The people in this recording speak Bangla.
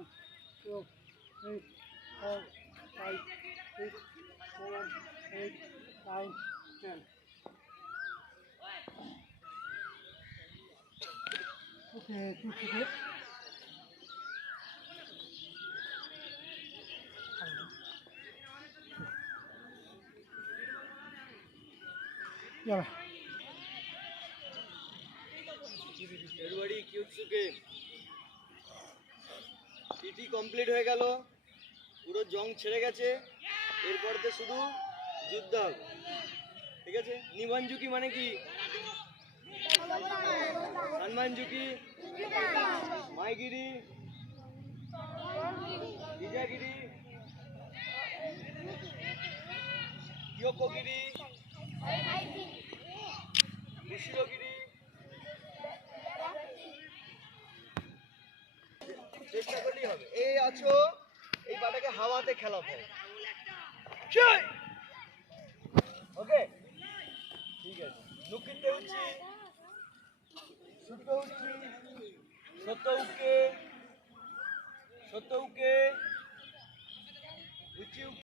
one, two, three, four, five, six, seven, eight, nine, ten. Okay, two tickets. Yeah. Everybody, cute game. TT complete হয়ে গেল। পুরো জং ছেড়ে গেছে। এরপরতে শুধু যুদ্ধ হবে। ঠিক আছে? নিবাঞ্জুকি মানে কি? হনুমানজুকি, মাইগিরি, বিজাগিরি ইয়োকোগিরি চেষ্টা করলেই হবে। এই আছো এই পাটাকে হাওয়াতে খেলাতে ওকে ঠিক আছে। লুকিতে উঠছি সুতো উঠছি।